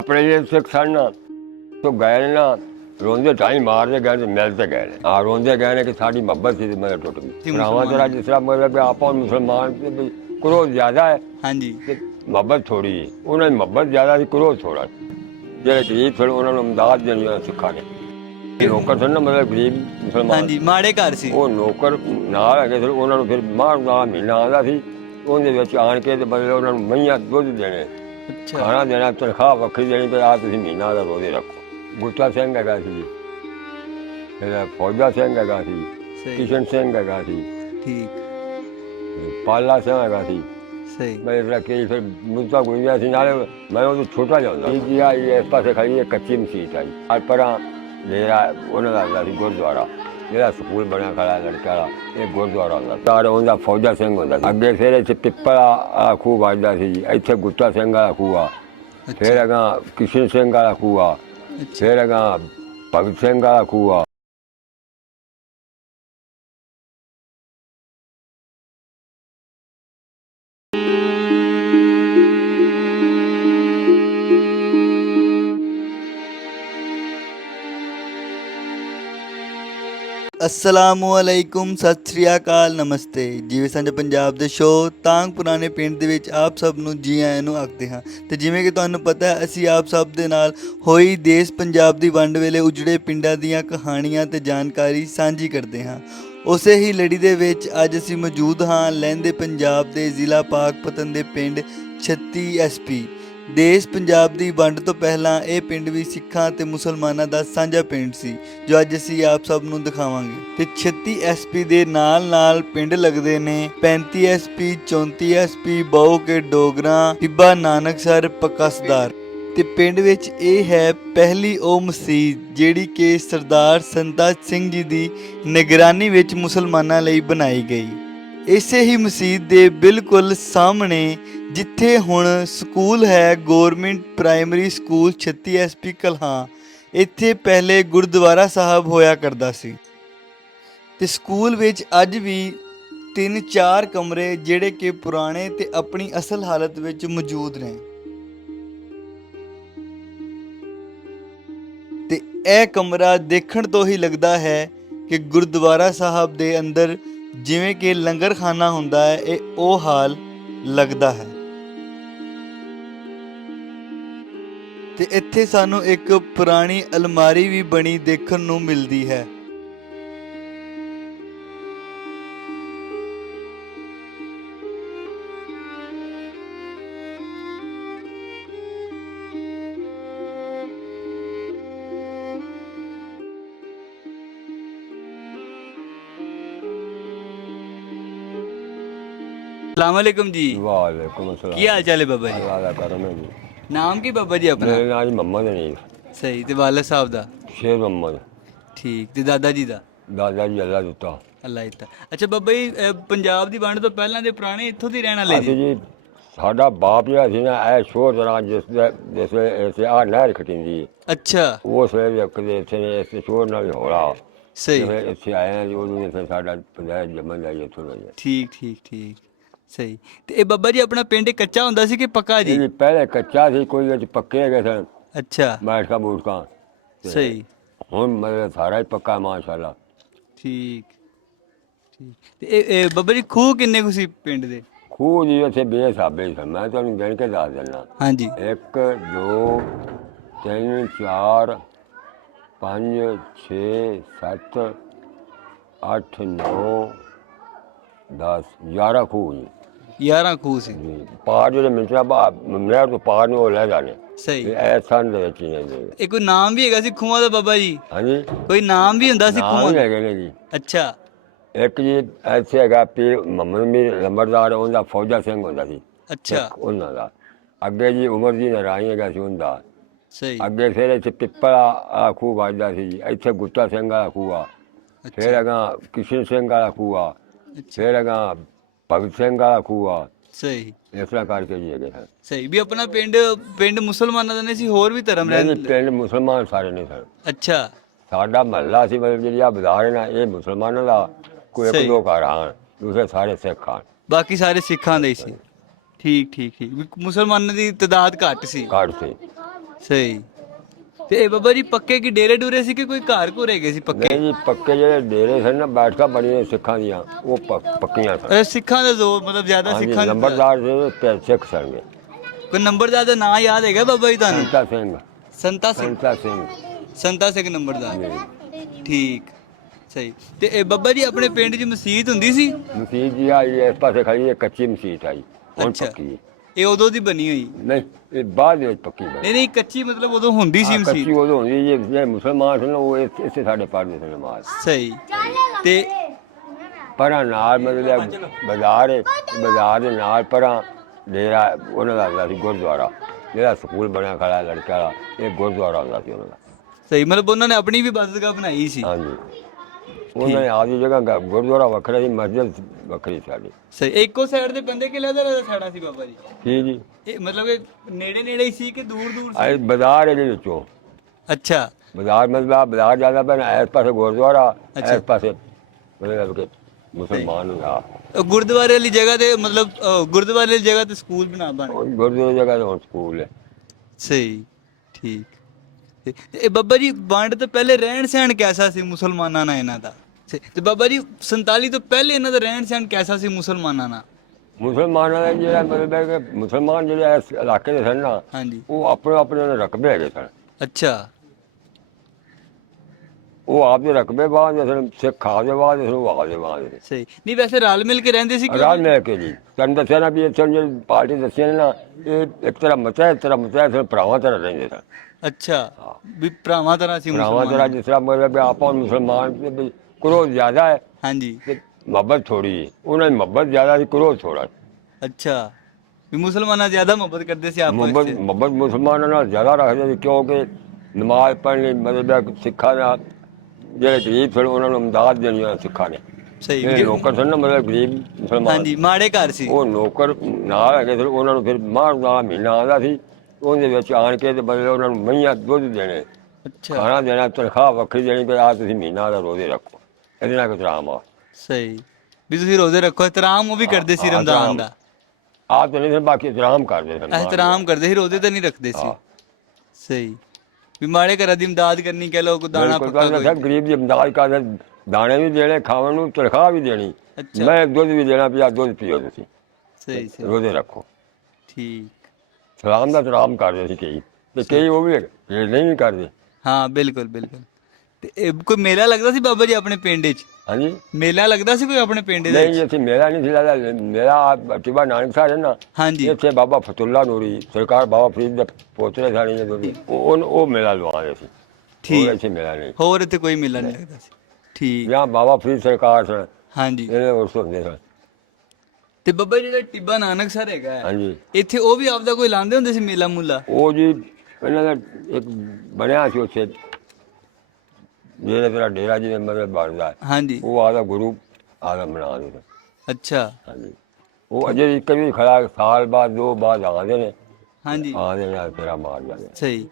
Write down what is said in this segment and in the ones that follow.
ਆਪਣੇ ਸਿੱਖ ਸਨ ਤੋ ਗਏ ਨੇ। ਰੋਂਦੇ ਟਾਈ ਮਾਰਦੇ ਗਏ ਤੇ ਮਿਲ ਤੇ ਗਏ ਨੇ ਆ ਰੋਂਦੇ ਗਏ ਨੇ ਕਿ ਸਾਡੀ ਮੁਹੱਬਤ ਸੀ ਤੇ ਮੇਰੇ ਟੁੱਟ ਗਈ। ਭਰਾਵਾਂ ਤੇਰਾ ਜਿਸ ਤਰ੍ਹਾਂ ਮਤਲਬ ਕਿ ਆਪਾਂ ਮੁਸਲਮਾਨ ਤੇ ਵੀ ਕਰੋ ਜ਼ਿਆਦਾ ਹੈ। ਹਾਂਜੀ। ਤੇ ਮੁਹੱਬਤ ਥੋੜੀ ਹੈ ਉਹਨਾਂ ਦੀ ਮੁਹੱਬਤ ਜ਼ਿਆਦਾ ਸੀ ਕਰੋ ਥੋੜਾ ਜਿਹੜੇ ਗਰੀਬ ਫਿਰ ਉਹਨਾਂ ਨੂੰ ਮਦਦ ਦੇਣੀ ਆ ਸਿੱਖਾਂ ਨੇ। ਇਹ ਨੌਕਰ ਸਨ ਨਾ ਮਤਲਬ ਗਰੀਬ ਮੁਸਲਮਾਨ ਹਾਂਜੀ ਮਾੜੇ ਘਰ ਸੀ। ਉਹ ਨੌਕਰ ਨਾਲ ਹੈਗੇ ਸੀ ਉਹਨਾਂ ਨੂੰ ਫਿਰ ਮਾਰ ਦਾ ਮਹੀਨਾ ਆਉਂਦਾ ਸੀ। ਉਹਦੇ ਵਿੱਚ ਆਣ ਕੇ ਤੇ ਬਦਲੇ ਉਹਨਾਂ ਨੂੰ ਮਈਆਂ ਦੁੱਧ ਦੇਣੇ। ਅੱਛਾ ਖਾਣਾ ਦੇਣਾ ਤਨਖਾਹ ਵੱਖਰੀ ਦੇਣੀ ਤੇ ਆ ਤੁਸੀਂ ਮਹੀਨਾ ਦਾ ਰੋਜ਼ੇ ਰੱਖੋ ਗੁੱਟਾ ਸਿੰਘ ਹੈਗਾ ਸੀ ਇਹਦਾ ਫੌਜਾ ਸਿੰਘ ਹੈਗਾ ਸੀ ਸਹੀ ਕਿਸ਼ਨ ਸਿੰਘ ਹੈਗਾ ਸੀ ਠੀਕ ਪਾਲਾ ਸਿੰਘ ਹੈਗਾ ਸੀ ਸਹੀ ਮੈਂ ਕਿ ਫਿਰ ਮੁੱਦਾ ਗੁੰਜਿਆ ਸੀ ਨਾਲੇ ਮੈਂ ਉਹ ਛੋਟਾ ਹੁੰਦਾ ਸੀ ਜੀ ਆ ਇਹ ਇਸ ਪਾਸੇ ਖੜੀ ਹੈ ਕੱਚੀ ਮਸੀਤ ਆਈ ਆ ਪਰਾਂ ਜਿਹੜਾ ਉਹਨਾਂ ਦਾ ਹੁੰਦਾ ਸੀ ਗੁਰਦੁਆਰਾ ਜਿਹੜਾ ਸਕੂਲ ਬਣਿਆ ਖੜਾ ਲੜਕਾ ਵਾਲਾ ਇਹ ਗੁਰਦੁਆਰਾ ਹੁੰਦਾ ਤਾਰ ਉਹਦਾ ਫੌਜਾ ਸਿੰਘ ਹੁੰਦਾ ਸੀ ਅੱਗੇ ਫਿਰ ਇੱਥੇ ਪਿੱਪਲ ਆ ਖੂਹ ਵੱਜਦਾ ਸੀ ਜੀ। ਇੱਥੇ ਗੁੱਟਾ ਸਿੰਘ ਵਾਲਾ ਖੂਹ ਆ ਫਿਰ ਅਗਾ ਕਿਸ਼ਨ ਸਿੰਘ ਵਾਲਾ ਖੂਹ ਆ ਫਿਰ ਅਗਾ ਭਗਤ ਸਿੰਘ ਵਾਲਾ ਖੂਹ ਆ ਅਸਲਾਮੁ ਅਲੈਕੁਮ ਸਤਿ ਸ੍ਰੀ ਅਕਾਲ, ਨਮਸਤੇ। ਜਿਵੇਂ ਸਾਡੇ ਪੰਜਾਬ ਦੇ ਸ਼ੋਅ ਤਾਂਗ ਪੁਰਾਣੇ ਪਿੰਡ ਦੇ ਵਿੱਚ ਆਪ ਸਭ ਨੂੰ ਜੀ ਆਇਆਂ ਨੂੰ ਆਖਦੇ ਹਾਂ। ਤੇ ਜਿਵੇਂ ਕਿ ਤੁਹਾਨੂੰ ਪਤਾ ਹੈ, ਅਸੀਂ ਆਪ ਸਭ ਦੇ ਨਾਲ ਹੋਈ ਦੇਸ਼ ਪੰਜਾਬ ਦੀ ਵੰਡ ਵੇਲੇ ਉਜੜੇ ਪਿੰਡਾਂ ਦੀਆਂ ਕਹਾਣੀਆਂ ਤੇ ਜਾਣਕਾਰੀ ਸਾਂਝੀ ਕਰਦੇ ਹਾਂ। ਉਸੇ ਹੀ ਲੜੀ ਦੇ ਵਿੱਚ ਅੱਜ ਅਸੀਂ ਮੌਜੂਦ ਹਾਂ, ਲਹਿੰਦੇ ਪੰਜਾਬ ਦੇ ਜ਼ਿਲ੍ਹਾ ਪਾਕ ਪਤਨ ਦੇ ਪਿੰਡ 36 ਐਸਪੀ ਦੇਸ਼ ਪੰਜਾਬ ਦੀ ਵੰਡ ਤੋਂ ਪਹਿਲਾਂ ਇਹ ਪਿੰਡ ਵੀ ਸਿੱਖਾਂ ਤੇ ਮੁਸਲਮਾਨਾਂ ਦਾ ਸਾਂਝਾ ਪਿੰਡ ਸੀ, ਜੋ ਅੱਜ ਅਸੀਂ ਆਪ ਸਭ ਨੂੰ ਦਿਖਾਵਾਂਗੇ। ਤੇ 36 ਐਸਪੀ ਦੇ ਨਾਲ-ਨਾਲ ਪਿੰਡ ਲੱਗਦੇ ਨੇ 35 ਐਸਪੀ 34 ਐਸਪੀ ਬਹੁ ਕੇ ਡੋਗਰਾ ਟਿੱਬਾ ਨਾਨਕਸਰ ਪਕਸਦਾਰ ਤੇ ਪਿੰਡ ਵਿੱਚ ਇਹ ਹੈ ਪਹਿਲੀ ਉਹ ਮਸਜਿਦ ਜਿਹੜੀ ਕਿ ਸਰਦਾਰ ਸੰਤਾ ਸਿੰਘ ਜੀ ਦੀ ਨਿਗਰਾਨੀ ਵਿੱਚ ਮੁਸਲਮਾਨਾਂ ਲਈ ਬਣਾਈ ਗਈ। ਇਸੇ ਹੀ ਮਸਜਿਦ ਦੇ ਬਿਲਕੁਲ ਸਾਹਮਣੇ ਜਿੱਥੇ ਹੁਣ ਸਕੂਲ ਹੈ government primary school 36 SP Kalhan. ਇੱਥੇ ਪਹਿਲੇ ਗੁਰਦੁਆਰਾ ਸਾਹਿਬ ਹੋਇਆ ਕਰਦਾ ਸੀ। ਤੇ ਸਕੂਲ ਵਿੱਚ ਅੱਜ ਵੀ ਤਿੰਨ ਚਾਰ ਕਮਰੇ ਜਿਹੜੇ ਕਿ ਪੁਰਾਣੇ ਤੇ ਆਪਣੀ ਅਸਲ ਹਾਲਤ ਵਿੱਚ ਮੌਜੂਦ ਨੇ। ਤੇ ਇਹ ਕਮਰਾ ਦੇਖਣ ਤੋਂ ਹੀ ਲੱਗਦਾ ਹੈ ਕਿ ਗੁਰਦੁਆਰਾ ਸਾਹਿਬ ਦੇ ਅੰਦਰ ਜਿਵੇਂ ਕਿ ਲੰਗਰਖਾਨਾ ਹੁੰਦਾ ਹੈ, ਇਹ ਉਹ ਹਾਲ ਲੱਗਦਾ ਹੈ। ਤੇ ਇੱਥੇ ਸਾਨੂੰ ਇੱਕ ਪੁਰਾਣੀ ਅਲਮਾਰੀ ਵੀ ਬਣੀ ਦੇਖਣ ਨੂੰ ਮਿਲਦੀ ਹੈ। ਸਲਾਮ ਅਲੈਕੁਮ ਜੀ। ਵਾਲੇਕੁਮ ਅਸਲਾਮ। ਕੀ ਹਾਲ ਚਾਲ ਹੈ ਬਾਬਾ ਜੀ? ਅੱਲਾਹ ਦਾ ਕਰਮ ਹੈ ਜੀ। ਨਾਮ ਕੀ ਬਾਬਾ ਜੀ ਆਪਣਾ? ਮੇਰੇ ਨਾਲ ਜੀ ਮੁਹੰਮਦ ਨਹੀਂ ਸਹੀ ਤੇ ਵਾਲਦ ਸਾਹਿਬ ਦਾ? ਸ਼ੇਰ ਮੁਹੰਮਦ ਠੀਕ ਤੇ ਦਾਦਾ ਜੀ ਦਾ? ਦਾਦਾ ਜੀ ਅੱਲਾ ਦਿੱਤਾ। ਅੱਲਾ ਇਤਾ ਅੱਛਾ ਬਾਬਾ ਜੀ ਅਹ ਪੰਜਾਬ ਦੀ ਵੰਡ ਤੋਂ ਪਹਿਲਾਂ ਦੇ ਪੁਰਾਣੇ ਇੱਥੋਂ ਦੀ ਰਹਿਣ ਵਾਲੇ ਅਸੀਂ ਜੀ ਜੀ ਸਾਡਾ ਬਾਪ ਜਿਹੜਾ ਸੀ ਨਾ ਇਹ ਸ਼ੋਰ ਤਰ੍ਹਾਂ ਜਿਸ ਦੇ ਜਿਸ ਵੇਲੇ ਇੱਥੇ ਆ ਨਹਿਰ ਖਟਿੰਦੀ ਅੱਛਾ। ਉਸ ਵੇਲੇ ਵੀ ਇੱਕ ਦੇ ਇੱਥੇ ਨੇ ਇਸ ਸ਼ੋਰ ਨਾਲ ਹੀ ਹੋਲਾ। ਸਹੀ। ਇੱਥੇ ਆਏ ਆ ਜੀ ਫਿਰ ਸਾਡਾ ਪੰਜਾਬ ਜੰਮਣ ਦਾ ਜੀ ਇੱਥੋਂ ਦਾ ਜੀ ਠੀਕ ਠੀਕ ਠੀਕ। ਸਹੀ। ਤੇ ਇਹ ਬੱਬਾ ਜੀ ਆਪਣਾ ਪਿੰਡ ਕੱਚਾ ਹੁੰਦਾ ਸੀ ਕਿ ਪੱਕਾ ਜੀ? ਇਹ ਪਹਿਲੇ ਕੱਚਾ ਸੀ ਕੋਈ ਵਿੱਚ ਪੱਕੇ ਹੈਗੇ ਸਨ। ਅੱਛਾ। ਮਾਸ਼ਕਾ ਮੂਸ਼ਕਾ ਤੇ ਸਹੀ। ਹੁਣ ਮਤਲਬ ਸਾਰਾ ਹੀ ਪੱਕਾ ਮਾਸ਼ਾਅੱਲਾ। ਠੀਕ। ਠੀਕ। ਤੇ ਇਹ- ਬੱਬਾ ਜੀ ਖੂਹ ਕਿੰਨੇ ਕੁ ਸੀ ਪਿੰਡ ਦੇ? ਖੂਹ ਜੀ ਇੱਥੇ ਬੇਸਾਬੇ ਸਨ ਮੈਂ ਤੁਹਾਨੂੰ ਗਿਣ ਕੇ ਦੱਸ ਦਿੰਦਾ। ਹਾਂਜੀ। 1 2 3 4 5 6 7 8 9 दस ग्यारह खूह जी 11 ਖੂਹ ਜਿਹੜੇ ਮਿੰਟਾ ਦਾ ਬਾਬਾ ਜੀ? ਹਾਂਜੀ। ਜੀ। ਫੌਜਾ ਸਿੰਘ ਹੁੰਦਾ ਸੀ। ਦਾ। ਅੱਗੇ ਜੀ ਉਮਰ ਜੀ ਨਰਾਈ ਹੈਗਾ ਸੀ ਉਹਦਾ। ਸਹੀ। ਅੱਗੇ ਫਿਰ ਇੱਥੇ ਪਿੱਪਲਾ ਆ ਖੂਹ ਵੱਜਦਾ ਸੀ ਜੀ। ਇੱਥੇ ਗੁੱਤਾ ਸਿੰਘ ਵਾਲਾ ਖੂਹ ਆ। ਅੱਛਾ। ਫਿਰ ਹੈਗਾ ਕਿਸ਼ਨ ਸਿੰਘ ਵਾਲਾ ਖੂਹ ਫਿਰ ਹੈਗਾ ਭਗਤ ਸਿੰਘ ਵਾਲਾ ਖੂਹ ਆ ਸਹੀ। ਇਸ ਤਰ੍ਹਾਂ ਕਰਕੇ ਜੀ ਹੈਗੇ ਸਨ ਸਹੀ। ਵੀ ਆਪਣਾ ਪਿੰਡ ਪਿੰਡ ਮੁਸਲਮਾਨਾਂ ਦਾ ਨਹੀਂ ਸੀ ਹੋਰ ਵੀ ਧਰਮ ਨਹੀਂ ਰਹਿੰਦੇ ਪਿੰਡ ਮੁਸਲਮਾਨ ਸਾਰੇ ਨਹੀਂ ਸਨ ਅੱਛਾ। ਸਾਡਾ ਮਹੱਲਾ ਸੀ ਮਤਲਬ ਜਿਹੜੀ ਆ ਬਾਜ਼ਾਰ ਹੈ ਨਾ ਇਹ ਮੁਸਲਮਾਨਾਂ ਦਾ ਕੋਈ ਇੱਕ ਸਹੀ। ਦੋ ਘਰ ਹਨ ਦੂਸਰੇ ਸਾਰੇ ਸਿੱਖ ਹਨ। ਬਾਕੀ ਸਾਰੇ ਸਿੱਖਾਂ ਦੇ ਹੀ ਸੀ। ਠੀਕ ਠੀਕ ਠੀਕ। ਵੀ ਮੁਸਲਮਾਨਾਂ ਦੀ ਤਦਾਦ ਘੱਟ ਸੀ। ਘਰ ਸੀ। ਸਹੀ। ਤੇ ਇਹ ਬਾਬਾ ਜੀ ਪੱਕੇ ਕੀ ਡੇਰੇ ਡੂਰੇ ਸੀ ਕਿ ਕੋਈ ਘਰ ਘੁਰ ਹੈਗੇ ਸੀ ਪੱਕੇ? ਨਹੀਂ ਜੀ ਪੱਕੇ ਜਿਹੜੇ ਡੇਰੇ ਸਨ ਨਾ ਬੈਠਕਾਂ ਬਣੀਆਂ ਸਿੱਖਾਂ ਦੀਆਂ ਉਹ ਪ- ਪੱਕੀਆਂ ਸਨ। ਇਹ ਸਿੱਖਾਂ ਦਾ ਜ਼ੋਰ ਮਤਲਬ ਜ਼ਿਆਦਾ ਹਾਂਜੀ ਸਿੱਖਾਂ ਦਾ ਨੰਬਰਦਾਰ ਤੇ ਸਿੱਖ ਸਨ। ਕੋਈ ਨੰਬਰਦਾਰ ਦਾ ਨਾਂ ਯਾਦ ਹੈਗਾ ਬਾਬਾ ਜੀ ਤੁਹਾਨੂੰ? ਸੰਤਾ ਸਿੰਘ। ਸੰਤਾ ਸਿੰਘ। ਸੰਤਾ ਸਿੰਘ। ਸੰਤਾ ਸਿੰਘ ਨੰਬਰਦਾਰ। ਠੀਕ। ਸਹੀ। ਤੇ ਇਹ ਬੱਬਾ ਜੀ ਆਪਣੇ ਪਿੰਡ 'ਚ ਮਸਜਿਦ ਹੁੰਦੀ ਸੀ? ਮਸੀਤ ਜੀ ਆਈ ਇਸ ਪਾਸੇ ਖੜੀ ਹੈ ਕੱਚੀ ਮਸੀਤ ਆਈ। ਹੁਣ ਅੱਛਾ। ਪੱਕੀ ਹੈ। ਇਹ ਉਦੋਂ ਦੀ ਬਣੀ ਹੋਈ। ਨਹੀਂ ਇਹ ਬਾਅਦ ਵਿੱਚ ਪੱਕੀ ਬਣੀ। ਨਹੀਂ ਨਹੀਂ ਕੱਚੀ ਮਤਲਬ ਉਦੋਂ ਹੁੰਦੀ ਸੀ ਕੱਚੀ ਉਦੋਂ ਹੁੰਦੀ ਜੇ ਜਿਹੜੇ ਮੁਸਲਮਾਨ ਸਨ ਉਹ ਇਸ- ਇਸੇ ਸਾਡੇ ਪੜ੍ਹਦੇ ਸਨ ਨਮਾਜ਼। ਸਹੀ। ਤੇ ਪਰਾਂ ਨਾਲ ਮਤਲਬ ਬਾਜ਼ਾਰ ਹੈ ਬਾਜ਼ਾਰ ਦੇ ਨਾਲ ਪਰਾਂ ਡੇਰਾ ਉਹਨਾਂ ਦਾ ਹੁੰਦਾ ਸੀ ਗੁਰਦੁਆਰਾ। ਜਿਹੜਾ ਸਕੂਲ ਬਣਿਆ ਖੜਾ ਲੜਕਾ ਵਾਲਾ ਇਹ ਗੁਰਦੁਆਰਾ ਹੁੰਦਾ ਸੀ ਉਹਨਾਂ ਦਾ। ਸਹੀ ਮਤਲਬ ਉਹਨਾਂ ਨੇ ਆਪਣੀ ਵੀ ਇਬਾਦਤਗਾਹ ਬਣਾਈ ਸੀ। ਹਾਂਜੀ। ਉਹਨਾਂ ਨੇ ਆਪਦੀ ਜਗ੍ਹਾ ਗ- ਗੁਰਦੁਆਰਾ ਵੱਖਰਾ ਸੀ ਮਸਜਿਦ ਵੱਖਰੀ ਸਾਡੀ। ਸਹੀ ਇੱਕੋ ਸਾਈਡ ਦੇ ਬੰਦੇ ਕਿ ਲੈਦਰ ਸਾੜਾ ਸੀ ਬਾਬਾ ਜੀ? ਕੀ ਜੀ? ਇਹ ਮਤਲਬ ਕਿ ਨੇੜੇ ਨੇੜੇ ਹੀ ਸੀ ਕਿ ਦੂਰ ਦੂਰ ਸੀ? ਇਹ ਬਾਜ਼ਾਰ ਇਹਦੇ ਵਿੱਚੋਂ। ਅੱਛਾ। ਬਾਜ਼ਾਰ ਮਤਲਬ ਆ ਬਾਜ਼ਾਰ ਜ਼ਿਆਦਾ ਪੈਣਾ ਇਸ ਪਾਸੇ ਗੁਰਦੁਆਰਾ। ਇਸ ਪਾਸੇ ਮਤਲਬ ਕਿ ਮੁਸਲਮਾਨ ਅ, ਗੁਰਦੁਆਰੇ ਵਾਲੀ ਜਗ੍ਹਾ ਤੇ ਮਤਲਬ ਅ, ਗੁਰਦੁਆਰੇ ਵਾਲੀ ਜਗ੍ਹਾ ਤੇ ਸਕੂਲ ਬਣਾ ਬਣ ਉਹ ਗੁਰਦੁਆਰੇ ਜਗ੍ਹਾ ਤੇ ਹੁਣ ਸਕੂਲ ਹੈ। ਸਹੀ ਠੀਕ। ਤੇ ਤੇ ਇਹ ਬੱਬਾ ਜੀ ਵੰਡ ਤੋਂ ਪਹਿਲੇ ਰਹਿਣ ਸਹਿਣ ਕੈਸਾ ਸੀ ਮੁਸਲਮਾਨਾਂ ਨਾਲ ਇਹਨਾਂ ਦਾ? ਸਹੀ। ਤੇ ਬਾਬਾ ਜੀ 47 ਤੋਂ ਪਹਿਲੇ ਇਹਨਾਂ ਦਾ ਰਹਿਣ ਸਹਿਣ ਕੈਸਾ ਸੀ ਮੁਸਲਮਾਨਾਂ ਨਾਲ? ਮੁਸਲਮਾਨਾਂ ਦਾ ਜਿਹੜਾ ਮਤਲਬ ਹੈ ਕਿ ਮੁਸਲਮਾਨ ਜਿਹੜੇ ਇਸ ਇਲਾਕੇ ਦੇ ਸਨ ਨਾ ਹਾਂਜੀ। ਉਹ ਆਪਣੇ ਆਪਣੇ ਦੇ ਰਕਬੇ ਹੈਗੇ ਸਨ। ਅੱਛਾ। ਉਹ ਆਪਦੇ ਰਕਬੇ ਬਾਅਦ ਸਨ ਸਿੱਖ ਆਪਦੇ ਬਾਅਦ ਸਨ ਉਹ ਆਪਦੇ ਬਾਅਦ ਦੇ ਸਹੀ। ਨਹੀਂ ਵੈਸੇ ਰਲ ਮਿਲ ਕੇ ਰਹਿੰਦੇ ਸੀ ਕਿ ਰਾਜ ਲੈ ਕੇ ਜੀ। ਤੁਹਾਨੂੰ ਦੱਸਿਆ ਨਾ ਵੀ ਇੱਥੇ ਜਿਹੜੀ ਪਾਰਟੀ ਦੱਸਿਆ ਨਾ ਇਹ ਇੱਕ ਤਰ੍ਹਾਂ ਮਤਾ ਇੱਕ ਤਰ੍ਹਾਂ ਮਤਾ ਫਿਰ ਭਰਾਵਾਂ ਤਰ੍ਹਾਂ ਰਹਿੰਦੇ ਸਨ। ਅੱਛਾ। ਵੀ ਭਰਾਵਾਂ ਤਰ੍ਹਾਂ ਸੀ ਭਰਾਵਾਂ ਮੁਸਲਮਾਨ ਤਰ੍ਹਾਂ ਜਿਸ ਤਰ੍ਹਾਂ ਮਤਲਬ ਵੀ ਆਪਾਂ ਮੁਸਲਮਾਨ ਤੇ ਵੀ ਕਰੋਧ ਜ਼ਿਆਦਾ ਹੈ। ਹਾਂਜੀ। ਤੇ ਮੁਹੱਬਤ ਥੋੜੀ ਹੈ ਉਹਨਾਂ ਦੀ ਮੁਹੱਬਤ ਜ਼ਿਆਦਾ ਸੀ ਕਰੋਧ ਥੋੜਾ ਅੱਛਾ। ਵੀ ਮੁਸਲਮਾਨਾਂ ਜ਼ਿਆਦਾ ਮੁਹੱਬਤ ਕਰਦੇ ਸੀ ਆਪਸ ਮੁਹੱਬਤ ਵਿੱਚ? ਮੁਹੱਬਤ ਮੁਸਲਮਾਨਾਂ ਨਾਲ ਜ਼ਿਆਦਾ ਰੱਖਦੇ ਸੀ ਕਿਉਂਕਿ ਨਮਾਜ਼ ਪੜ੍ਹਨ ਲਈ ਹੈ ਕਿ ਸਿੱਖਾਂ ਦਾ ਜਿਹੜੇ ਗਰੀਬ ਸਨ ਉਹਨਾਂ ਨੂੰ ਇਮਦਾਦ ਦੇਣੀ ਆ ਸਿੱਖਾਂ ਨੇ। ਸਹੀ। ਵੀ- ਨੌਕਰ ਸਨ ਨਾ ਮਤਲਬ ਗਰੀਬ ਮੁਸਲਮਾਨ। ਹਾਂਜੀ ਮਾੜੇ ਘਰ ਸੀ। ਉਹ ਨੌਕਰ ਨਾਲ ਹੈਗੇ ਸਨ ਉਹਨਾਂ ਨੂੰ ਫਿਰ ਮਾਰ ਦਾ ਮਹੀਨਾ ਆਉਂਦਾ ਸੀ। ਉਹਦੇ ਵਿੱਚ ਆਣ ਕੇ ਤੇ ਬਦਲੇ ਉਹਨਾਂ ਨੂੰ ਮਈਆਂ ਦੁੱਧ ਦੇਣੇ। ਅੱਛਾ। ਖਾਣਾ ਦੇਣਾ ਤਨਖਾਹ ਵੱਖਰੀ ਦੇਣੀ ਕਿ ਆ ਤੁਸੀਂ ਮਹੀਨਾ ਦਾ ਰੋਜ਼ੇ ਰੱਖੋ। ਇਹਦੇ ਨਾਲ ਕਿਤਰਾਮ ਆ। ਸਹੀ। ਵੀ ਤੁਸੀਂ ਰੋਜ਼ੇ ਰੱਖੋ ਇਤਰਾਮ ਉਹ ਵੀ ਕਰਦੇ ਸੀ ਹਾਂ, ਰਮਜ਼ਾਨ ਇਤਰਾਮ। ਦਾ। ਆਪ ਤਾਂ ਨਹੀਂ ਬਾਕੀ ਇਤਰਾਮ ਕਰਦੇ ਸਨ ਇਤਰਾਮ ਕਰਦੇ ਸੀ ਰੋਜ਼ੇ ਤਾਂ ਨਹੀਂ ਰੱਖਦੇ ਸੀ। ਹਾਂ। ਸਹੀ। ਵੀ ਮਾੜੇ ਘਰਾਂ ਦੀ ਇਮਦਾਦ ਕਰਨੀ ਕਹਿ ਲੋ ਕੋ ਦਾਣਾ ਬਿਲਕੁਲ ਪੱਕਾ ਗੱਲ ਕੋਈ। ਹੈ ਗਰੀਬ ਦੀ ਇਮਦਾਦ ਕਰਦੇ ਦਾਣੇ ਵੀ ਦੇਣੇ ਖਾਣ ਨੂੰ ਤਨਖਾਹ ਵੀ ਦੇਣੀ। ਅੱਛਾ। ਮੈਂ ਦੁੱਧ ਵੀ ਦੇਣਾ ਪਿਆ ਦੁੱਧ ਪੀਓ ਤੁਸੀਂ। ਸਹੀ ਸਹੀ। ਰੋਜ਼ੇ ਰੱਖੋ। ਠੀਕ। ਸਲਾਮ ਦਾ ਇਤਰਾਮ ਕਰਦੇ ਸੀ ਕਈ। ਤੇ ਕਈ ਉਹ ਵੀ ਇਹ ਨਹੀਂ ਵੀ ਕਰਦੇ। ਹਾਂ ਬਿਲਕੁਲ ਬਿਲਕੁਲ। ਤੇ ਇਹ ਕੋਈ ਮੇਲਾ ਲੱਗਦਾ ਸੀ ਬਾਬਾ ਜੀ ਆਪਣੇ ਪਿੰਡ 'ਚ? ਹਾਂਜੀ। ਮੇਲਾ ਲੱਗਦਾ ਸੀ ਕੋਈ ਆਪਣੇ ਪਿੰਡ ਦੇ ਨਹੀਂ ਇੱਥੇ ਮੇਰਾ ਨਹੀਂ ਸੀ ਲੱਗਦਾ। ਮੇਰਾ ਟਿਬਾ ਨਾਨਕ ਸਾਹਿਬ ਹੈ ਨਾ। ਹਾਂਜੀ। ਇੱਥੇ ਬਾਬਾ ਫਤੁੱਲਾ ਨੂਰੀ ਸਰਕਾਰ ਬਾਬਾ ਫਰੀਦ ਦੇ ਪੋਤਰੇ ਸਾਨੀ ਜਦੋਂ ਵੀ। ਉਹ ਉਹ- ਮੇਲਾ ਲਵਾਉਂਦੇ ਸੀ। ਠੀਕ। ਇੱਥੇ ਮੇਲਾ ਨਹੀਂ। ਹੋਰ ਇੱਥੇ ਕੋਈ ਮੇਲਾ ਨਹੀਂ ਲੱਗਦਾ ਸੀ। ਠੀਕ। ਜਾਂ ਬਾਬਾ ਫਰੀਦ ਸਰਕਾਰ ਸਨ। ਹਾਂਜੀ। ਇਹਨੇ ਉਸ ਹੁੰਦੇ ਸਨ। ਤੇ ਬੱਬਾ ਜਿਹੜਾ ਟਿੱਬਾ ਨਾਨਕ ਸਰ ਹੈਗਾ ਹਾਂਜੀ। ਇੱਥੇ ਉਹ ਵੀ ਆਪਦਾ ਕੋਈ ਲਾਉਂਦੇ ਹੁੰਦੇ ਸੀ ਮੇਲਾ ਮੂਲਾ? ਉਹ ਜੀ ਇਹਨਾਂ ਦਾ ਇੱਕ ਬਣਿਆ ਸੀ ਉੱਥੇ। ਜਿਹੜਾ ਤੇਰਾ ਡੇਰਾ ਜੀ ਮਤਲਬ ਬਣਦਾ ਹੈ। ਹਾਂਜੀ। ਉਹ ਆਦਾ ਗੁਰੂ ਆਦਾ ਬਣਾ ਦੇ ਅੱਛਾ। ਹਾਂਜੀ। ਉਹ ਅਜੇ ਵੀ ਖੜਾ ਸਾਲ ਬਾਅਦ ਦੋ ਬਾਅਦ ਆਉਂਦੇ ਨੇ। ਹਾਂਜੀ। ਆਉਂਦੇ ਨੇ ਤੇਰਾ ਮਾਰ ਜਾਂਦੇ ਸਹੀ।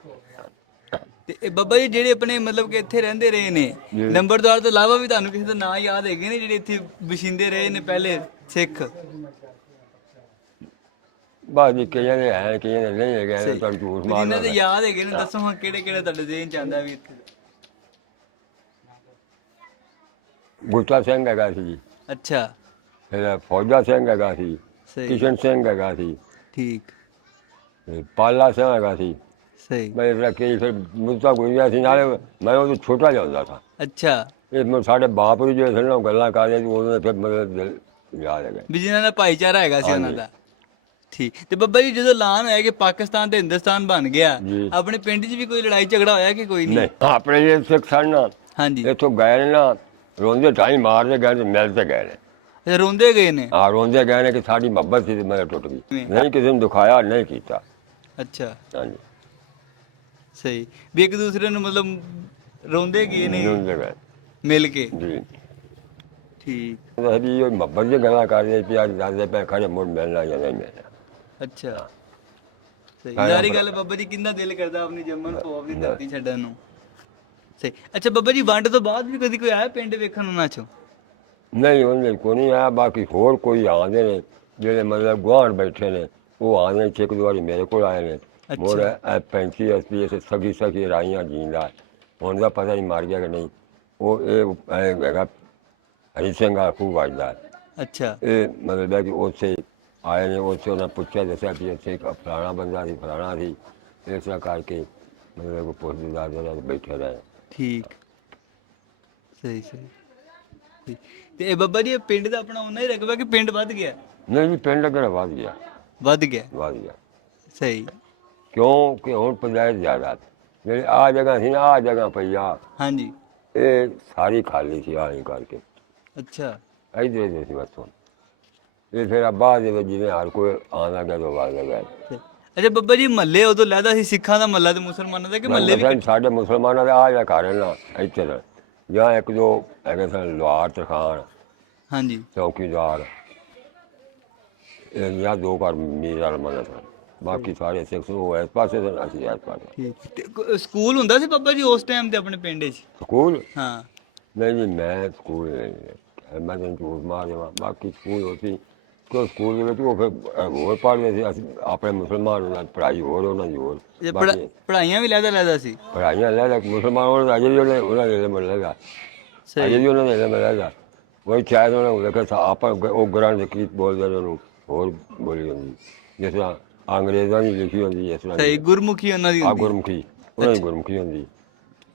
ਤੇ ਇਹ ਬੱਬਾ ਜੀ ਜਿਹੜੇ ਆਪਣੇ ਮਤਲਬ ਕਿ ਇੱਥੇ ਰਹਿੰਦੇ ਰਹੇ ਨੇ ਜੀ। ਨੰਬਰਦਾਰ ਤੋਂ ਇਲਾਵਾ ਵੀ ਤੁਹਾਨੂੰ ਕਿਸੇ ਦਾ ਨਾਂ ਯਾਦ ਹੈਗੇ ਨੇ ਜਿਹੜੇ ਇੱਥੇ ਵਸਿੰਦੇ ਰਹੇ ਨੇ ਪਹਿਲੇ ਸਿੱਖ? ਬਾਅਦ ਵਿੱਚ ਕਈਆਂ ਦੇ ਹੈ ਕਈਆਂ ਦੇ ਨਹੀਂ ਹੈਗੇ ਤੁਹਾਨੂੰ ਝੂਠ ਜਿਨ੍ਹਾਂ ਦੇ ਯਾਦ ਹੈਗੇ ਨੇ ਦੱਸੋ ਹਾਂ ਕਿਹੜੇ ਕਿਹੜੇ ਤੁਹਾਡੇ ਜ਼ਿਹਨ ਚ ਆਉਂਦਾ ਵੀ ਇੱਥੇ? ਗੁਰਤਾ ਸਿੰਘ ਹੈਗਾ ਸੀ। ਜੀ ਅੱਛਾ। ਫਿਰ ਫੌਜਾ ਸਿੰਘ ਹੈਗਾ ਸੀ ਸਹੀ। ਕਿਸ਼ਨ ਸਿੰਘ ਹੈਗਾ ਸੀ। ਠੀਕ। ਤੇ ਪਾਲਾ ਸਿੰਘ ਹੈਗਾ ਸੀ। ਸਹੀ। ਮੈਂ ਇਹਦਾ ਕਈ ਫਿਰ ਮੁੱਦਾ ਗੁੰਜਿਆ ਸੀ ਨਾਲੇ ਮੈਂ ਉਹ ਛੋਟਾ ਜਿਹਾ ਹੁੰਦਾ ਸੀ। ਅੱਛਾ। ਇਹ ਮੈਂ ਸਾਡੇ ਬਾਪ ਜੀ ਜਿਹੜੇ ਸਨ ਨਾ ਉਹ ਗੱਲਾਂ ਕਰਦੇ ਸੀ ਉਹਨਾਂ ਦੇ ਫਿਰ ਮਤਲਬ ਦਿਲ ਯਾਦ ਹੈਗਾ। ਵੀ ਜਿਨ੍ਹਾਂ ਦਾ ਭਾਈਚਾਰਾ ਹੈਗਾ ਸੀ ਉਹਨਾਂ ਹਾਂਜੀ। ਦਾ ਠੀਕ। ਤੇ ਬੱਬਾ ਜੀ ਜਦੋਂ ਐਲਾਨ ਹੋਇਆ ਕਿ ਪਾਕਿਸਤਾਨ ਤੇ ਹਿੰਦੁਸਤਾਨ ਬਣ ਗਿਆ ਜੀ। ਆਪਣੇ ਪਿੰਡ 'ਚ ਵੀ ਕੋਈ ਲੜਾਈ ਝਗੜਾ ਹੋਇਆ ਕਿ ਕੋਈ ਨਹੀਂ? ਨਹੀਂ ਆਪਣੇ ਜਿਹੜੇ ਸਿੱਖ ਸਨ ਨਾ ਹਾਂਜੀ। ਇੱਥੋਂ ਗਏ ਨੇ ਨਾ ਰੋਂਦੇ ਢਾਈ ਮਾਰਦੇ ਗਏ ਤੇ ਮਿਲਦੇ ਗਏ ਨੇ। ਇਹ ਰੋਂਦੇ ਗਏ ਨੇ? ਆ ਰੋਂਦੇ ਗਏ ਨੇ ਕਿ ਸਾਡੀ ਮੁਹੱਬਤ ਸੀ ਤੇ ਮੇਰੇ ਟੁੱਟ ਗਈ। ਨਹੀਂ। ਕਿਸੇ ਨੂੰ ਦੁਖਾਇਆ ਨਹੀਂ ਕੀਤਾ। ਅੱਛਾ। ਹਾਂਜੀ। ਸਹੀ। ਵੀ ਇੱਕ ਦੂਸਰੇ ਨੂੰ ਮਤਲਬ ਰੋਂਦੇ ਗਏ ਨੇ? ਰੋਂਦੇ ਗਏ। ਮਿਲ ਕੇ? ਜੀ। ਠੀਕ। ਸਾਡੀ ਉਹ ਮੁਹੱਬਤ ਦੀ ਗੱਲਾਂ ਕਰਦੇ ਅੱਜ ਦੱਸਦੇ ਪਏ ਖੜੇ ਮੁੜ ਮਿਲਣਾ ਜਾਂ ਨਹੀਂ ਮਿਲਣਾ। ਅੱਛਾ। ਸਹੀ। ਯਾਰੀ ਗੱਲ ਬੱਬਾ ਜੀ ਕਿੰਨਾ ਦਿਲ ਕਰਦਾ ਆਪਣੀ ਜੰਮਨ ਤੋਂ ਆਪਣੀ ਧਰਤੀ ਛੱਡਣ ਨੂੰ? ਸਹੀ। ਅੱਛਾ ਬੱਬਾ ਜੀ ਵੰਡ ਤੋਂ ਬਾਅਦ ਵੀ ਕਦੀ ਕੋਈ ਆਇਆ ਪਿੰਡ ਵੇਖਣ ਉਹਨਾਂ ਚੋਂ? ਨਹੀਂ ਉਹਨੇ ਕੋਈ ਨਹੀਂ ਆਇਆ। ਬਾਕੀ ਹੋਰ ਕੋਈ ਆਉਂਦੇ ਨੇ ਜਿਹੜੇ ਮਤਲਬ ਗੁਆਂਢ ਬੈਠੇ ਨੇ ਉਹ ਆਉਂਦੇ ਨੇ ਇੱਕ ਦੋ ਵਾਰੀ ਮੇਰੇ ਕੋਲ ਆਏ ਨੇ। ਮੋਰ ਅੱਛਾ 35 ਐਸਪੀ ਐਸ ਸਗੀ ਸਗੀ ਰਾਈਆਂ ਜੀਂਦਾ ਹੁਣ ਦਾ ਪਤਾ ਨਹੀਂ ਮਰ ਗਿਆ ਕਿ ਨਹੀਂ। ਉਹ ਇਹ ਹੈਗਾ ਹਰੀ ਸਿੰਘ ਆ ਖੂਬ ਵੱਜਦਾ ਅੱਛਾ। ਇਹ ਮਤਲਬ ਹੈ ਕਿ ਉੱਥੇ ਆਏ ਨੇ ਉੱਥੇ ਉਹਨਾਂ ਪੁੱਛਿਆ ਦੱਸਿਆ ਵੀ ਇੱਥੇ ਇੱਕ ਫਲਾਣਾ ਬੰਦਾ ਸੀ ਫਲਾਣਾ ਸੀ। ਇਸ ਤਰ੍ਹਾਂ ਕਰਕੇ ਮਤਲਬ ਕਿ ਪੁੱਛਦਾ ਜਿਹੜਾ ਬੈਠੇ ਰਹੇ। ਠੀਕ। ਸਹੀ ਸਹੀ। ਠੀਕ। ਤੇ ਇਹ ਬੱਬਾ ਜੀ ਇਹ ਪਿੰਡ ਦਾ ਆਪਣਾ ਉਹਨਾਂ ਹੀ ਰਕਬਾ ਕਿ ਪਿੰਡ ਵੱਧ ਗਿਆ? ਨਹੀਂ ਜੀ ਪਿੰਡ ਕਿਹੜਾ ਵੱਧ ਗਿਆ। ਵੱਧ ਗਿਆ? ਵੱਧ ਗਿਆ। ਸਹੀ। ਕਿਉਂ? ਕਿ ਹੁਣ ਪੰਚਾਇਤ ਜ਼ਿਆਦਾ ਜਿਹੜੀ ਆ ਜਗ੍ਹਾ ਸੀ ਨਾ ਆ ਜਗ੍ਹਾ ਪਈ ਆ। ਹਾਂਜੀ। ਇਹ ਸਾਰੀ ਖਾਲੀ ਸੀ ਆਈ ਕਰਕੇ। ਅੱਛਾ। ਇਧਰ ਦੇ ਸੀ ਬਸ ਹੁਣ। ਇਹ ਫਿਰ ਬਾਅਦ ਦੇ ਵਿੱਚ ਜਿਵੇਂ ਹਰ ਕੋਈ ਆਉਂਦਾ ਗਿਆ ਤੋਂ ਬਾਅਦ ਲਗਾ ਤੇ- ਅੱਛਾ ਬੱਬਾ ਜੀ ਮਹੱਲੇ ਉਦੋਂ ਲੈਦਾ ਸੀ ਸਿੱਖਾਂ ਦਾ ਮਹੱਲਾ ਤੇ ਮੁਸਲਮਾਨਾਂ ਦਾ ਕਿ ਮਹੱਲੇ ਵੀ ਸਾਡੇ ਮੁਸਲਮਾਨਾਂ ਦਾ ਆ ਜਾ ਘਰ ਹੈ ਨਾ ਇੱਥੇ ਦਾ। ਜਾਂ ਇੱਕ ਜੋ ਹੈਗੇ ਸਨ ਲੋਹਾਰ ਤਰਖਾਨ ਹਾਂਜੀ। ਚੌਕੀਦਾਰ। ਇਹ ਜਾਂ ਦੋ ਘਰ ਮੀਰ ਮੰਨਤ ਸਨ। ਬਾਕੀ ਸਾਰੇ ਸਿੱਖ ਉਹ ਇਸ ਪਾਸੇ ਸਨ ਅਸੀਂ ਇਸ ਪਾਸੇ। ਠੀਕ। ਤੇ ਕੋ- ਸਕੂਲ ਹੁੰਦਾ ਸੀ ਬੱਬਾ ਜੀ ਉਸ ਟਾਈਮ ਤੇ ਆਪਣੇ ਪਿੰਡ 'ਚ ਸਕੂਲ? ਹਾਂ। ਨਹੀਂ ਜੀ ਮੈਂ ਸਕੂਲ ਨਹੀਂ। ਗਿਆ। ਮੈਂ ਤਾਂ ਝੂਠ ਮਾਰ ਦੇਵਾਂ ਬਾਕੀ ਸਕੂਲ ਹੋਤੀ ਕਿਉਂ ਸਕੂਲ ਵਿੱਚ ਉਹ ਫਿਰ ਅਹ, ਹੋਰ ਪੜ੍ਹਦੇ ਸੀ ਅਸੀਂ ਆਪਣੇ ਮੁਸਲਮਾਨ ਉਹਨਾਂ ਦੀ ਪੜ੍ਹਾਈ ਹੋਰ ਉਹਨਾਂ ਦੀ ਹੋਰ। ਇਹ ਪੜ੍ਹਾ- ਬਾਕੀ ਪੜ੍ਹਾਈਆਂ ਵੀ ਲੈਦਾ ਲੈਦਾ ਸੀ। ਪੜ੍ਹਾਈਆਂ ਲੈ ਲੈ ਮੁਸਲਮਾਨ ਉਹਨਾਂ ਦਾ ਅਜੇ ਵੀ ਉਹਨੇ ਉਹਨਾਂ ਦੇ ਮਨ ਲਗਾ ਅਜੇ ਸਹੀ ਵੀ ਉਹਨਾਂ ਦੇ ਮਨ ਲਗਾ ਉਹ ਚਾਹੇ ਉਹਨਾਂ ਨੂੰ ਦੇਖਿਆ ਆਪਾਂ ਉਹ ਗ੍ਰਾਂ ਦੇ ਕੀ ਬੋਲਦੇ ਨੇ ਉਹਨੂੰ ਹੋਰ ਬੋਲੀ ਜਾਂਦੀ। ਜਿਸ ਤਰ੍ਹਾਂ ਅੰਗਰੇਜ਼ਾਂ ਦੀ ਲਿਖੀ ਹੁੰਦੀ ਇਸ ਤਰ੍ਹਾਂ ਸਹੀ ਗੁਰਮੁਖੀ ਉਹਨਾਂ ਦੀ ਆ ਹੁੰਦੀ। ਗੁਰਮੁਖੀ ਉਹਨਾਂ ਦੀ ਗੁਰਮੁਖੀ ਹੁੰਦੀ।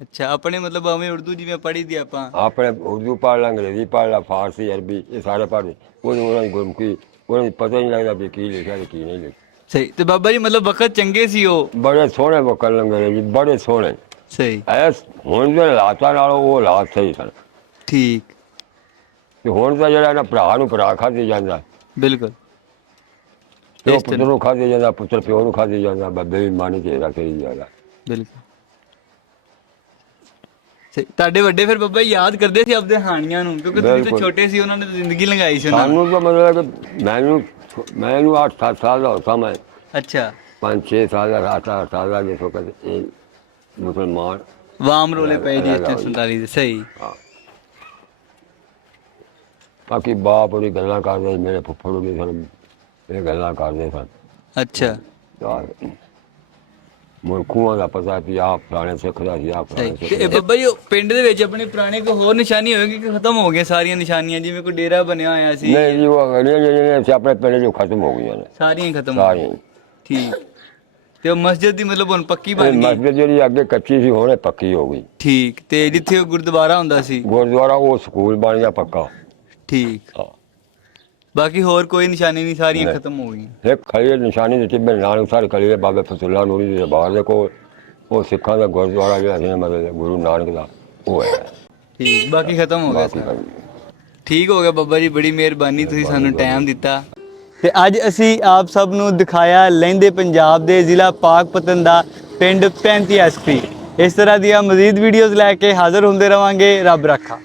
ਅੱਛਾ ਆਪਣੇ ਮਤਲਬ ਆਵੇਂ ਉਰਦੂ ਜਿਵੇਂ ਪੜ੍ਹੀ ਦੀ ਆਪਾਂ। ਆਪਣੇ ਉਰਦੂ ਪੜ੍ਹ ਲਾ ਅੰਗਰੇਜ਼ੀ ਪੜ੍ਹ ਲਾ ਫਾਰਸੀ ਅਰਬੀ ਇਹ ਸਾਰੇ ਪੜ੍ਹਦੇ ਉਹਨੂੰ ਉਹਨਾਂ ਦੀ ਗੁਰਮੁਖੀ ਉਹਨਾਂ ਨੂੰ ਪਤਾ ਨਹੀਂ ਲੱਗਦਾ ਵੀ ਕੀ ਲਿਖਿਆ ਤੇ ਕੀ ਨਹੀਂ ਲਿਖਿਆ। ਸਹੀ ਤੇ ਬਾਬਾ ਜੀ ਮਤਲਬ ਵਕਤ ਚੰਗੇ ਸੀ ਉਹ? ਬੜੇ ਸੋਹਣੇ ਵਕਲ ਅੰਗਰੇਜ਼ੀ ਬੜੇ ਸੋਹਣੇ। ਸਹੀ। ਐਸ ਹੁਣ ਦੇ ਹਾਲਾਤਾਂ ਨਾਲੋਂ ਉਹ ਹਾਲਾਤ ਸਹੀ ਸਨ। ਠੀਕ। ਤੇ ਹੁਣ ਤਾਂ ਜਿਹੜਾ ਨਾ ਭਰਾ ਨੂੰ ਭਰਾ ਖਾਦੇ ਜਾਂਦਾ। ਬਿਲਕੁਲ। ਇਸ ਪੁੱਤਰ ਨੂੰ ਖਾਦੇ ਜਾਂਦਾ ਪੁੱਤਰ ਪਿਓ ਨੂੰ ਖਾਦੇ ਜਾਂਦਾ ਬੱਬੇ ਵੀ ਮਾਨੀ ਤੇ ਰੱਖੀ ਜਾਂਦਾ। ਬਿਲਕੁਲ। ਤੁਹਾਡੇ ਵੱਡੇ ਫਿਰ ਬੱਬਾ ਯਾਦ ਕਰਦੇ ਸੀ ਆਪਦੇ ਹਾਣੀਆਂ ਨੂੰ ਕਿਉਂਕਿ ਤੁਸੀਂ ਤਾਂ ਬਿਲਕੁਲ। ਛੋਟੇ ਸੀ ਉਹਨਾਂ ਨੇ ਤਾਂ ਜ਼ਿੰਦਗੀ ਲੰਘਾਈ ਸੀ ਉਹਨਾਂ ਨੇ। ਸਾਨੂੰ ਤਾਂ ਮਤਲਬ ਕਿ ਮੈਨੂੰ ਮੈਨੂੰ 8-7 ਸਾਲ ਦਾ ਹੁੰਦਾ ਮੈਂ। ਅੱਛਾ। 5-6 ਸਾਲ ਦਾ 8 ਸਾਲ ਦਾ ਜਿਸ ਵਕਤ ਇਹ ਮੁਸਲਮਾਨ ਵਾਮ ਰੋਲੇ ਪਏ ਜੀ ਲਗਾ- 147 ਦੇ ਸਹੀ। ਬਾਕੀ ਬਾਪ ਉਹਦੀ ਗੱਲਾਂ ਕਰਦੇ ਸੀ, ਮੇਰੇ ਫੁੱਫੜ ਵੀ ਸਨ ਇਹ ਗੱਲਾਂ ਕਰਦੇ ਸਨ। ਅੱਛਾ। ਯਾਰ। ਮੁਲਕੂਆਂ ਦਾ ਪਤਾ ਵੀ ਆਪ ਪੁਰਾਣੇ ਸਿੱਖ ਦਾ ਸੀ ਪੁਰਾਣੇ ਤੇ ਸਿੱਖ ਇਹ ਬੱਬਾ ਜੀ ਉਹ ਪਿੰਡ ਦੇ ਵਿੱਚ ਆਪਣੇ ਪੁਰਾਣੇ ਕੋਈ ਹੋਰ ਨਿਸ਼ਾਨੀ ਹੋਵੇਗੀ ਕਿ ਖਤਮ ਹੋ ਗਈਆਂ ਸਾਰੀਆਂ ਨਿਸ਼ਾਨੀਆਂ ਜਿਵੇਂ ਕੋਈ ਡੇਰਾ ਬਣਿਆ ਹੋਇਆ ਸੀ? ਨਹੀਂ ਜੀ ਉਹ ਗਲੀਆਂ ਜਿਹੜੀਆਂ ਸੀ ਆਪਣੇ ਪਿੰਡ ਚੋਂ ਖਤਮ ਹੋ ਗਈਆਂ ਨੇ। ਸਾਰੀਆਂ ਹੀ ਖਤਮ ਹੋ ਸਾਰੀਆਂ ਗਈਆਂ ਠੀਕ। ਤੇ ਉਹ ਮਸਜਿਦ ਦੀ ਮਤਲਬ ਹੁਣ ਪੱਕੀ ਇਹ ਬਣ ਗਈ? ਮਸਜਿਦ ਜਿਹੜੀ ਅੱਗੇ ਕੱਚੀ ਸੀ ਹੁਣ ਇਹ ਪੱਕੀ ਹੋ ਗਈ। ਠੀਕ। ਤੇ ਜਿੱਥੇ ਉਹ ਗੁਰਦੁਆਰਾ ਹੁੰਦਾ ਸੀ? ਗੁਰਦੁਆਰਾ ਉਹ ਸਕੂਲ ਬਣ ਗਿਆ ਪੱਕਾ। ਠੀਕ। ਹਾਂ। ਬਾਕੀ ਹੋਰ ਕੋਈ ਨਿਸ਼ਾਨੀ ਨਹੀਂ ਸਾਰੀਆਂ ਨਹੀਂ। ਖਤਮ ਹੋ ਗਈਆਂ। ਇੱਕ ਖੜੀ ਨਿਸ਼ਾਨੀ ਦਿੱਤੀ ਮੇਰੇ ਨਾਨਕ ਸਰ ਕਲੀ ਦੇ ਬਾਬੇ ਫਸੁੱਲਾ ਨੂਰੀ ਦੇ ਬਾਹਰ ਦੇ ਕੋਲ। ਉਹ ਸਿੱਖਾਂ ਦਾ ਗੁਰਦੁਆਰਾ ਜਿਹੜਾ ਸੀ ਨਾ ਮਤਲਬ ਗੁਰੂ ਨਾਨਕ ਦਾ ਉਹ ਹੈ। ਠੀਕ ਬਾਕੀ ਖਤਮ ਹੋ ਗਿਆ ਬਾਕੀ ਸਾਰਾ। ਤਾਂ- ਠੀਕ ਹੋ ਗਿਆ ਬੱਬਾ ਜੀ ਬੜੀ ਮਿਹਰਬਾਨੀ ਤੁਸੀਂ ਸਾਨੂੰ ਟਾਈਮ ਦਿੱਤਾ। ਤੇ ਅੱਜ ਅਸੀਂ ਆਪ ਸਭ ਨੂੰ ਦਿਖਾਇਆ ਲਹਿੰਦੇ ਪੰਜਾਬ ਦੇ ਜ਼ਿਲ੍ਹਾ ਪਾਕਪਤਨ ਦਾ ਪਿੰਡ 35 ਐਸਪੀ ਇਸ ਤਰ੍ਹਾਂ ਦੀਆਂ ਮਜ਼ੀਦ ਵੀਡੀਓਜ਼ ਲੈ ਕੇ ਹਾਜ਼ਰ ਹੁੰਦੇ ਰਵਾਂਗੇ ਰੱਬ ਰੱਖਾ।